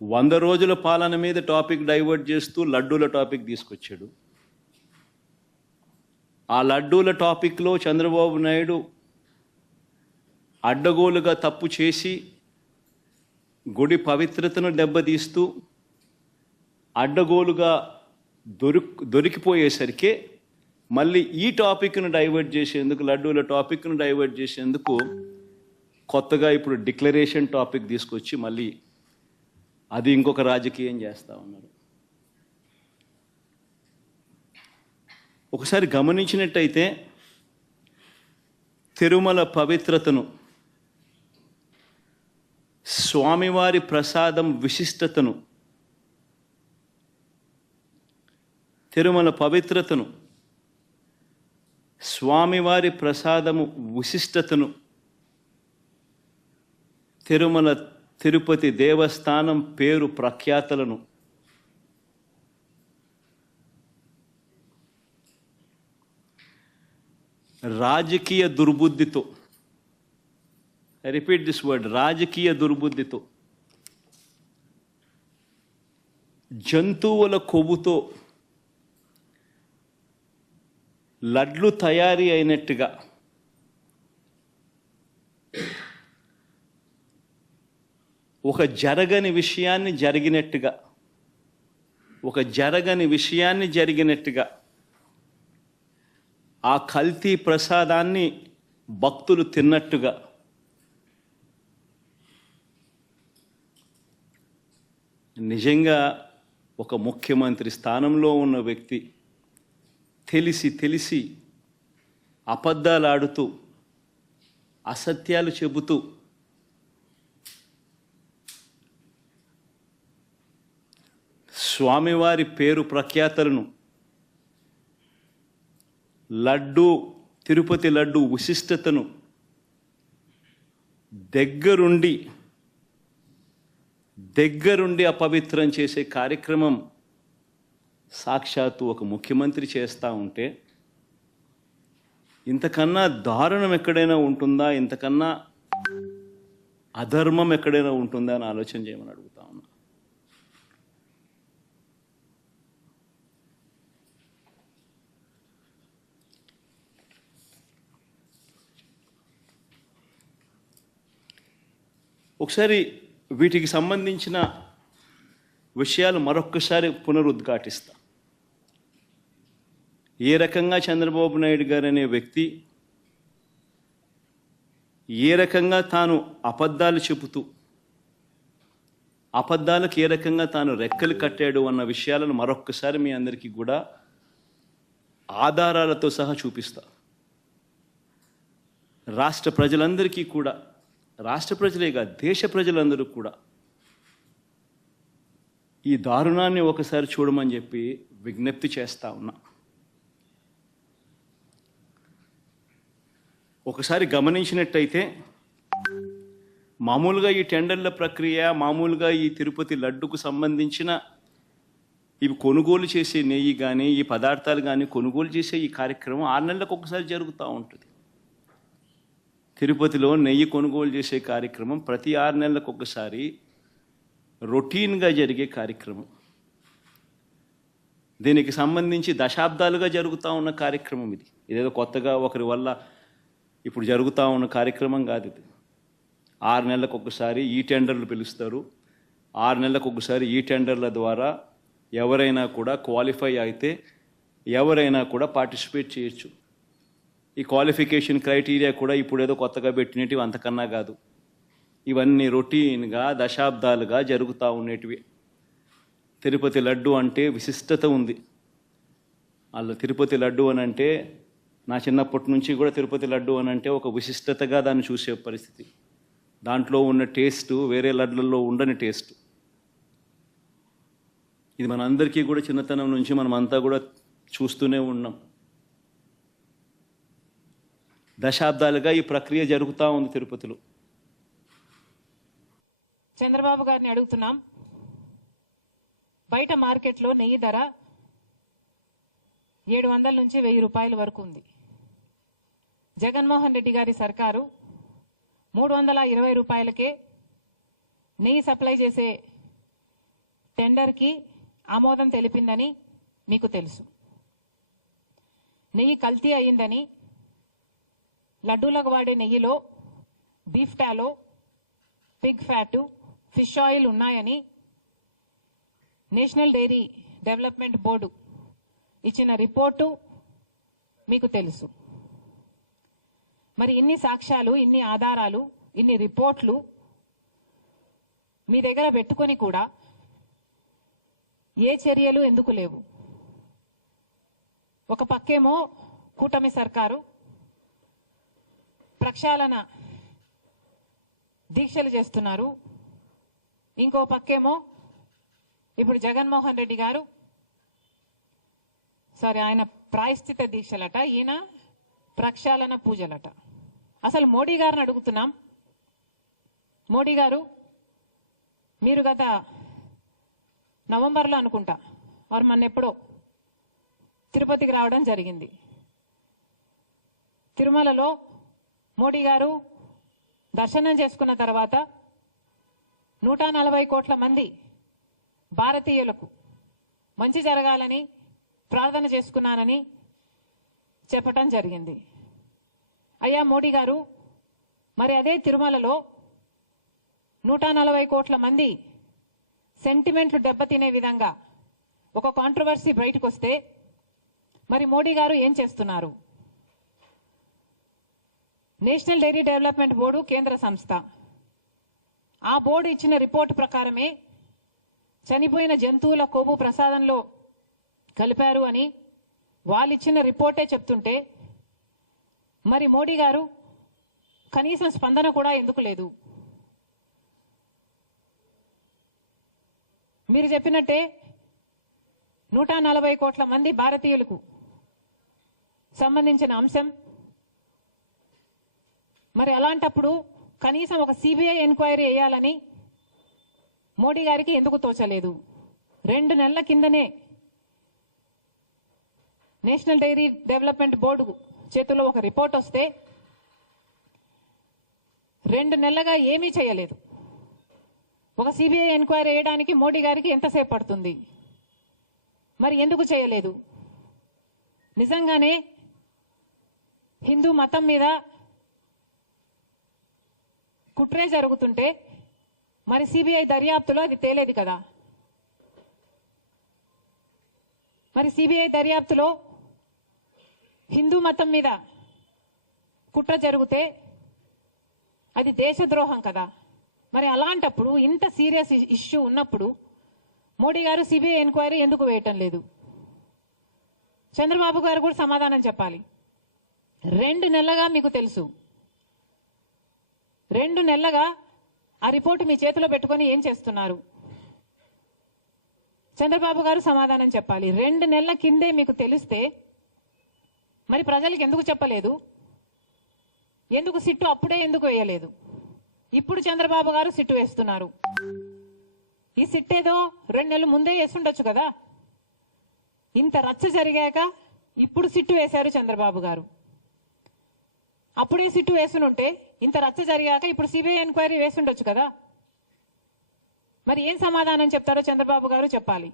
100 రోజుల పాలన మీద టాపిక్ డైవర్ట్ చేస్తూ లడ్డూల టాపిక్ తీసుకొచ్చాడు. ఆ లడ్డూల టాపిక్లో చంద్రబాబు నాయుడు అడ్డగోలుగా తప్పు చేసి గుడి పవిత్రతను దెబ్బతీస్తూ అడ్డగోలుగా దొరికిపోయేసరికి మళ్ళీ ఈ టాపిక్ను డైవర్ట్ చేసేందుకు, లడ్డూల టాపిక్ను డైవర్ట్ చేసేందుకు కొత్తగా ఇప్పుడు డిక్లరేషన్ టాపిక్ తీసుకొచ్చి మళ్ళీ అది ఇంకొక రాజకీయం చేస్తూ ఉన్నారు. ఒకసారి గమనించినట్టయితే తిరుమల పవిత్రతను, స్వామివారి ప్రసాదం విశిష్టతను, తిరుమల పవిత్రతను, స్వామివారి ప్రసాదము విశిష్టతను, తిరుమల తిరుపతి దేవస్థానం పేరు ప్రఖ్యాతలను రాజకీయ దుర్బుద్ధితో, ఐ రిపీట్ దిస్ వర్డ్, రాజకీయ దుర్బుద్ధితో, జంతువుల కొవ్వుతో లడ్లు తయారీ అయినట్టుగా ఒక జరగని విషయాన్ని జరిగినట్టుగా ఆ కల్తీ ప్రసాదాన్ని భక్తులు తిన్నట్టుగా నిజంగా ఒక ముఖ్యమంత్రి స్థానంలో ఉన్న వ్యక్తి తెలిసి అబద్ధాలు ఆడుతూ, అసత్యాలు చెబుతూ స్వామివారి పేరు ప్రఖ్యాతలను, తిరుపతి లడ్డు విశిష్టతను దగ్గరుండి అపవిత్రం చేసే కార్యక్రమం సాక్షాత్తు ఒక ముఖ్యమంత్రి చేస్తూ ఉంటే ఇంతకన్నా దారుణం ఎక్కడైనా ఉంటుందా, ఇంతకన్నా అధర్మం ఎక్కడైనా ఉంటుందా అని ఆలోచన చేయమని అడుగుతా ఉన్నా. ఒకసారి వీటికి సంబంధించిన విషయాలు మరొక్కసారి పునరుద్ఘాటిస్తా. ఏ రకంగా చంద్రబాబు నాయుడు గారు అనే వ్యక్తి ఏ రకంగా తాను అబద్ధాలు చెబుతూ అబద్ధాలకు ఏ రకంగా తాను రెక్కలు కట్టాడు అన్న విషయాలను మరొక్కసారి మీ అందరికీ కూడా ఆధారాలతో సహా చూపిస్తా. రాష్ట్ర ప్రజలందరికీ కూడా, రాష్ట్ర ప్రజలే కాదు దేశ ప్రజలందరూ కూడా ఈ దారుణాన్ని ఒకసారి చూడమని చెప్పి విజ్ఞప్తి చేస్తా ఉన్నా. ఒకసారి గమనించినట్టయితే మామూలుగా ఈ టెండర్ల ప్రక్రియ, మామూలుగా ఈ తిరుపతి లడ్డుకు సంబంధించిన ఇవి కొనుగోలు చేసే నెయ్యి కానీ, ఈ పదార్థాలు కానీ కొనుగోలు చేసే ఈ కార్యక్రమం 6 నెలలకు ఒకసారి జరుగుతూ ఉంటుంది. తిరుపతిలో నెయ్యి కొనుగోలు చేసే కార్యక్రమం ప్రతి 6 నెలలకు ఒకసారి రొటీన్గా జరిగే కార్యక్రమం. దీనికి సంబంధించి దశాబ్దాలుగా జరుగుతూ ఉన్న కార్యక్రమం ఇది. ఇదేదో కొత్తగా ఒకరి వల్ల ఇప్పుడు జరుగుతూ ఉన్న కార్యక్రమం కాదు ఇది. 6 నెలలకు ఒకసారి ఈ టెండర్లు పిలుస్తారు. 6 నెలలకు ఒకసారి ఈ టెండర్ల ద్వారా ఎవరైనా కూడా క్వాలిఫై అయితే ఎవరైనా కూడా పార్టిసిపేట్ చేయొచ్చు. ఈ క్వాలిఫికేషన్ క్రైటీరియా కూడా ఇప్పుడు ఏదో కొత్తగా పెట్టినవి అంతకన్నా కాదు. ఇవన్నీ రొటీన్గా దశాబ్దాలుగా జరుగుతూ ఉండేటివి. తిరుపతి లడ్డు అంటే విశిష్టత ఉంది. అలా తిరుపతి లడ్డు అని అంటే నా చిన్నప్పటి నుంచి కూడా తిరుపతి లడ్డు అని అంటే ఒక విశిష్టతగా దాన్ని చూసే పరిస్థితి. దాంట్లో ఉన్న టేస్టు వేరే లడ్లలో ఉండని టేస్ట్. ఇది మనందరికీ కూడా చిన్నతనం నుంచి మనమంతా కూడా చూస్తూనే ఉన్నాం. దశాబ్దాలుగా ఈ ప్రక్రియ జరుగుతూ ఉంది తిరుపతిలో. చంద్రబాబు గారిని అడుగుతున్నాం, బయట మార్కెట్లో నెయ్యి ధర 700 నుంచి 1000 రూపాయల వరకు ఉంది. జగన్మోహన్ రెడ్డి గారి సర్కారు 320 రూపాయలకే నెయ్యి సప్లై చేసే టెండర్కి ఆమోదం తెలిపిందని మీకు తెలుసు. నెయ్యి కల్తీ అయిందని, లడ్డూలకు వాడే నెయ్యిలో beef టాలో, Pig fat, fish oil ఉన్నాయని నేషనల్ డైరీ డెవలప్మెంట్ బోర్డు ఇచ్చిన రిపోర్టు మీకు తెలుసు. మరి ఇన్ని సాక్ష్యాలు, ఇన్ని ఆధారాలు, ఇన్ని రిపోర్ట్లు మీ దగ్గర పెట్టుకొని కూడా ఏ చర్యలు ఎందుకు లేవు? ఒక పక్కేమో కూటమి సర్కారు ప్రక్షాళన దీక్షలు చేస్తున్నారు, ఇంకో పక్కేమో ఇప్పుడు జగన్మోహన్ రెడ్డి గారు ఆయన ప్రాయశ్చిత దీక్షలట, ఈయన ప్రక్షాళన పూజలట. అసలు మోడీ గారిని అడుగుతున్నాం, మోడీ గారు మీరు గత నవంబర్లో అనుకుంటా వారు మొన్నెప్పుడో తిరుపతికి రావడం జరిగింది. తిరుమలలో మోడీ గారు దర్శనం చేసుకున్న తర్వాత 140 కోట్ల మంది భారతీయులకు మంచి జరగాలని ప్రార్థన చేసుకున్నానని చెప్పటం జరిగింది. అయ్యా మోడీ గారు, మరి అదే తిరుమలలో 140 కోట్ల మంది సెంటిమెంట్లు దెబ్బతినే విధంగా ఒక కాంట్రవర్సీ బయటకు వస్తే మరి మోడీ గారు ఏం చేస్తున్నారు? నేషనల్ డైరీ డెవలప్మెంట్ బోర్డు కేంద్ర సంస్థ. ఆ బోర్డు ఇచ్చిన రిపోర్టు ప్రకారమే చనిపోయిన జంతువుల కొవ్వు ప్రసాదంలో కలిపారు అని వాళ్ళు ఇచ్చిన రిపోర్టే చెప్తుంటే మరి మోడీ గారు కనీసం స్పందన కూడా ఎందుకు లేదు? మీరు చెప్పినట్టే 140 కోట్ల మంది భారతీయులకు సంబంధించిన అంశం. మరి అలాంటప్పుడు కనీసం ఒక సిబిఐ ఎంక్వైరీ వేయాలని మోడీ గారికి ఎందుకు తోచలేదు? 2 నెలల కిందనే నేషనల్ డైరీ డెవలప్మెంట్ బోర్డు చేతుల్లో ఒక రిపోర్ట్ వస్తే 2 నెలలుగా ఏమీ చేయలేదు. ఒక సిబిఐ ఎంక్వైరీ వేయడానికి మోడీ గారికి ఎంతసేపు పడుతుంది? మరి ఎందుకు చేయలేదు? నిజంగానే హిందూ మతం మీద కుట్రే జరుగుతుంటే మరి సిబిఐ దర్యాప్తులో అది తేలేది కదా? మరి సిబిఐ దర్యాప్తులో హిందూ మతం మీద కుట్ర జరిగితే అది దేశద్రోహం కదా? మరి అలాంటప్పుడు ఇంత సీరియస్ ఇష్యూ ఉన్నప్పుడు మోడీ గారు సిబిఐ ఎంక్వైరీ ఎందుకు వేయటం లేదు? చంద్రబాబు గారు కూడా సమాధానం చెప్పాలి. 2 నెలలుగా మీకు తెలుసు, 2 నెలలుగా ఆ రిపోర్టు మీ చేతిలో పెట్టుకొని ఏం చేస్తున్నారు? చంద్రబాబు గారు సమాధానం చెప్పాలి. 2 నెలల కిందే మీకు తెలిస్తే మరి ప్రజలకు ఎందుకు చెప్పలేదు? ఎందుకు సిట్టు అప్పుడే ఎందుకు వేయలేదు? ఇప్పుడు చంద్రబాబు గారు సిట్టు వేస్తున్నారు. ఈ సిట్టేదో 2 నెలలు ముందే వేస్తుండొచ్చు కదా? ఇంత రచ్చ జరిగాక ఇప్పుడు సిట్టు వేశారు చంద్రబాబు గారు. అప్పుడే సిట్టు వేసునుంటే ఇంత రచ్చ జరిగాక ఇప్పుడు సిబిఐ ఎంక్వైరీ వేస్తుండొచ్చు కదా? మరి ఏం సమాధానం చెప్తారో చంద్రబాబు గారు చెప్పాలి.